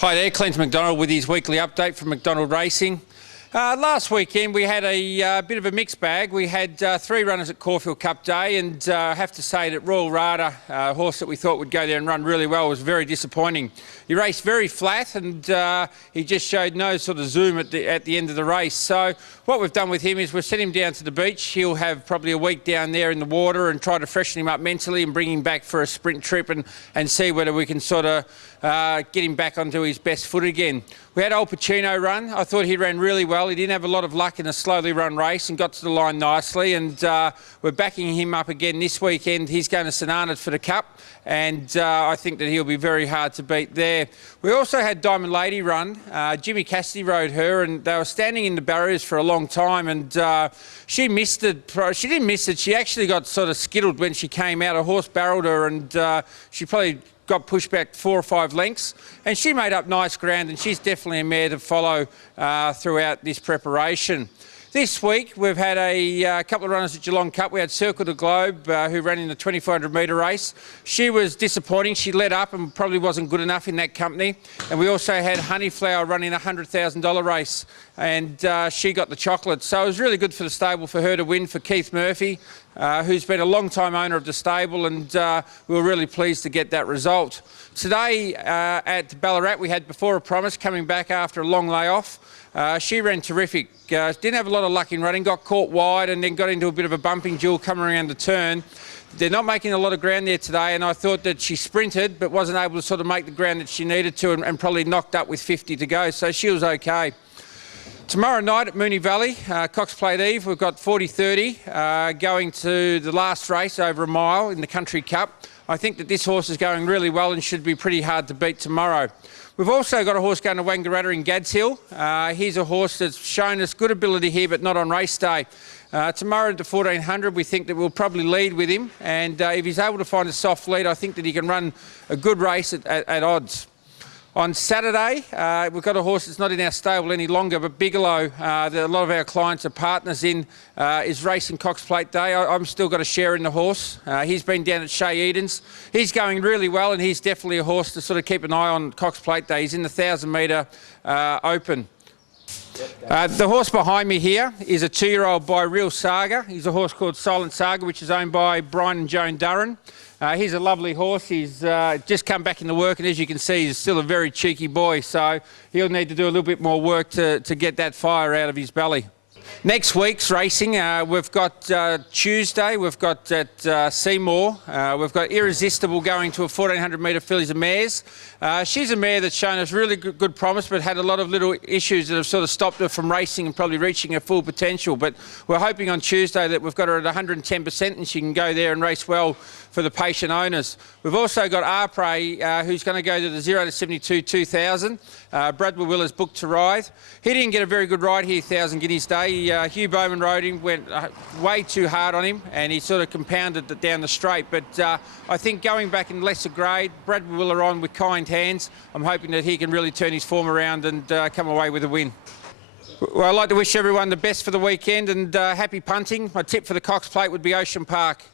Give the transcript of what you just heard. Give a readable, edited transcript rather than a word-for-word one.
Hi there, Clint McDonald with his weekly update from McDonald Racing. Last weekend we had a bit of a mixed bag. We had 3 runners at Caulfield Cup Day, and I have to say that Royal Rada, a horse that we thought would go there and run really well, was very disappointing. He raced very flat, and he just showed no sort of zoom at the end of the race. So what we've done with him is we've sent him down to the beach. He'll have probably a week down there in the water and try to freshen him up mentally and bring him back for a sprint trip and see whether we can sort of get him back onto his best foot again. We had Old Pacino run. I thought he ran really well. He didn't have a lot of luck in a slowly run race and got to the line nicely, and we're backing him up again this weekend. He's going to St Arnaud for the Cup, and I think that he'll be very hard to beat there. We also had Diamond Lady run. Jimmy Cassidy rode her, and they were standing in the barriers for a long time, and she missed it. She didn't miss it. She actually got sort of skittled when she came out. A horse barreled her, and she probably got pushed back 4 or 5 lengths, and she made up nice ground, and she's definitely a mare to follow throughout this preparation. This week we've had a couple of runners at Geelong Cup. We had Circle the Globe who ran in the 2400 metre race. She was disappointing. She led up and probably wasn't good enough in that company. And we also had Honeyflower running a $100,000 race, and she got the chocolate. So it was really good for the stable for her to win, for Keith Murphy, who's been a long-time owner of the stable, and we were really pleased to get that result. Today at Ballarat we had Before a Promise coming back after a long layoff. She ran terrific. Didn't have a lot of luck in running, got caught wide and then got into a bit of a bumping duel coming around the turn. They're not making a lot of ground there today, and I thought that she sprinted but wasn't able to sort of make the ground that she needed to, and probably knocked up with 50 to go, so she was okay. Tomorrow night at Moonee Valley, Cox Plate Eve, we've got 40-30 going to the last race over a mile in the Country Cup. I think that this horse is going really well and should be pretty hard to beat tomorrow. We've also got a horse going to Wangaratta in Gads Hill. He's a horse that's shown us good ability here, but not on race day. Tomorrow at the 1400, we think that we'll probably lead with him, and if he's able to find a soft lead, I think that he can run a good race at odds. On Saturday, we've got a horse that's not in our stable any longer, but Bigelow, that a lot of our clients are partners in, is racing Cox Plate Day. I'm still got a share in the horse. He's been down at Shea Edens. He's going really well, and he's definitely a horse to sort of keep an eye on Cox Plate Day. He's in the 1,000 metre open. The horse behind me here is a 2-year-old by Real Saga. He's a horse called Silent Saga, which is owned by Brian and Joan Durran. He's a lovely horse. He's just come back into work, and as you can see, he's still a very cheeky boy, so he'll need to do a little bit more work to get that fire out of his belly. Next week's racing, we've got Tuesday, we've got at Seymour, we've got Irresistible going to a 1400 metre fillies and mares. She's a mare that's shown us really good promise, but had a lot of little issues that have sort of stopped her from racing and probably reaching her full potential. But we're hoping on Tuesday that we've got her at 110% and she can go there and race well for the patient owners. We've also got Arpray, who's going to go to the 0 to 72 2000. Brad Willer's booked to ride. He didn't get a very good ride here, 1,000 Guineas Day. Hugh Bowman rode him, went way too hard on him, and he sort of compounded it down the straight. But I think going back in lesser grade, Brad Willer on with kind hands, I'm hoping that he can really turn his form around and come away with a win. Well, I'd like to wish everyone the best for the weekend, and happy punting. My tip for the Cox Plate would be Ocean Park.